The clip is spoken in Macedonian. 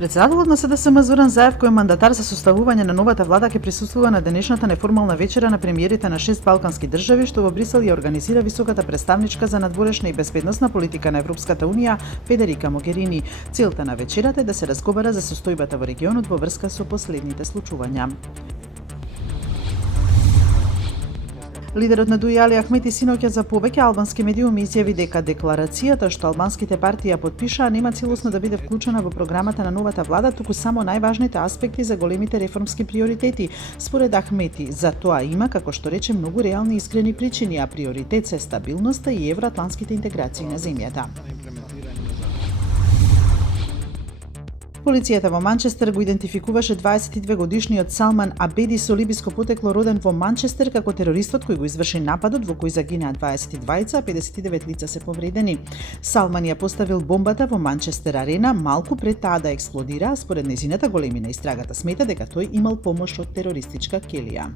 Председателот на СДСМ Зоран Заев, кој е мандатар за составување на новата влада, ќе присуствува на денешната неформална вечера на премиерите на 6 балкански држави, што во Брисел ја организира високата представничка за надворешна и безбедносна политика на Европската унија Федерика Могерини. Целта на вечерата е да се разговара за состојбата во регионот во врска со последните случувања. Лидерот на ДУИ Али Ахмети синоќа за повеќе албански медиуми изјави дека декларацијата што албанските партии ја потпишаа нема целосно да биде вклучена во програмата на новата влада, туку само најважните аспекти за големите реформски приоритети. Според Ахмети, за тоа има, како што рече, многу реални и искрени причини, а приоритет се стабилноста и евроатлантските интеграции на земјата. Полицијата во Манчестер го идентификуваше 22 годишниот Салман Абеди со либиско потекло, роден во Манчестер, како терористот кој го изврши нападот во кој загинаа 22, а 59 лица се повредени. Салман ја поставил бомбата во Манчестер арена малку пред таа да експлодира, а според нејзината големина истрагата смета дека тој имал помош од терористичка келија.